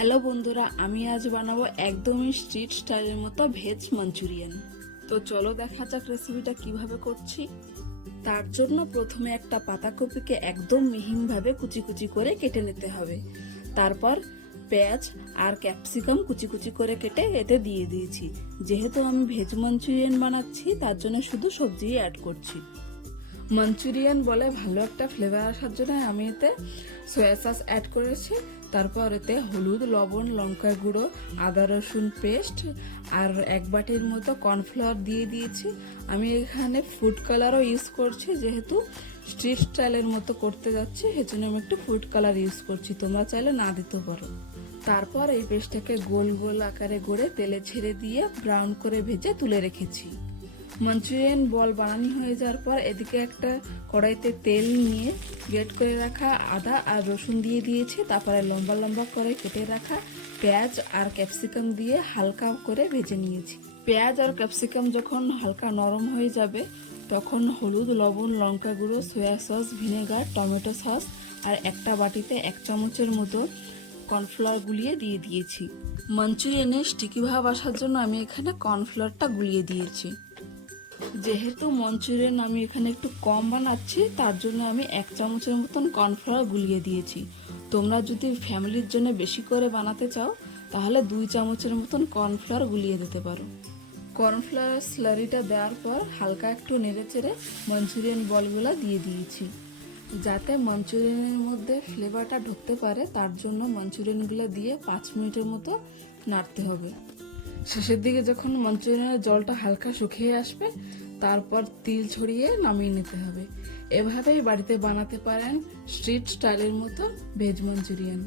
Hello বন্ধুরা, আমি আজ বানাবো একদমই স্ট্রিট স্টাইলের মতো ভেজ মাঞ্চুরিয়ান। তো চলো দেখা যাক রেসিপিটা কিভাবে করছি। তার জন্য প্রথমে একটা পাতাকপিকে একদম মিহিনভাবে কুচি কুচি করে কেটে নিতে হবে। তারপর পেঁয়াজ আর ক্যাপসিকাম কুচি কুচি করে কেটে এতে দিয়ে দিয়েছি। যেহেতু আমি ভেজ মাঞ্চুরিয়ান বানাচ্ছি তার জন্য শুধু সবজি অ্যাড করছি। মাঞ্চুরিয়ান বলে ভালো একটা ফ্লেভার আসার জন্য আমি এতে সয়া সস অ্যাড করেছি। তারপর এতে হলুদ, লবণ, লঙ্কা গুঁড়ো, আদা রসুন পেস্ট আর এক বাটির মতো কর্নফ্লাওয়ার দিয়ে দিয়েছি। আমি এখানে ফুড কালারও ইউজ করছি, যেহেতু স্ট্রিট স্টাইলের মতো করতে যাচ্ছি সেজন্য আমি একটু ফুড কালার ইউজ করছি, তোমরা চাইলে না দিতে পারো। তারপর এই পেস্টটাকে গোল গোল আকারে গড়ে তেলে ছেড়ে দিয়ে ব্রাউন করে ভেজে তুলে রেখেছি। মাঞ্চুরিয়ান বল বানানো হয়ে যাওয়ার পর এদিকে একটা কড়াইতে তেল নিয়ে গ্রেট করে রাখা আদা আর রসুন দিয়ে দিয়েছি। তারপরে লম্বা লম্বা করে কেটে রাখা পেঁয়াজ আর ক্যাপসিকাম দিয়ে হালকা করে ভেজে নিয়েছি। পেঁয়াজ আর ক্যাপসিকাম যখন হালকা নরম হয়ে যাবে তখন হলুদ, লবণ, লঙ্কা গুঁড়ো, soya sauce, vinegar, tomato sauce আর একটা বাটিতে 1 চামচের মতো কর্নফ্লাওয়ার গুলিয়ে দিয়ে দিয়েছি। মাঞ্চুরিয়ানে স্টিকি ভাব আসার জন্য আমি এখানে কর্নফ্লাওয়ারটা গুলিয়ে দিয়েছি। যেহেতু মঞ্চুরিয়ান আমি এখানে একটু কম বানাচ্ছি তার জন্য আমি 1 চামচের মতন কর্নফ্লাওয়ার গুলিয়ে দিয়েছি। তোমরা যদি ফ্যামিলির জন্য বেশি করে বানাতে চাও তাহলে 2 চামচের মতন কর্নফ্লাওয়ার গুলিয়ে দিতে পারো। কর্নফ্লাওয়ার স্লারিটা দেওয়ার পর হালকা একটু নেড়েচেড়ে মাঞ্চুরিয়ান বলগুলো দিয়ে দিয়েছি। যাতে মাঞ্চুরিয়ানের মধ্যে ফ্লেভারটা ঢুকতে পারে তার জন্য মাঞ্চুরিয়ানগুলো দিয়ে 5 মিনিটের মতো নাড়তে হবে। শেষের দিকে যখন মাঞ্চুরিয়ানের জলটা হালকা শুকিয়ে আসবে তারপর তিল ছড়িয়ে নামিয়ে নিতে হবে। এভাবেই বাড়িতে বানাতে পারেন স্ট্রিট স্টাইলের মতো ভেজ মাঞ্চুরিয়ান।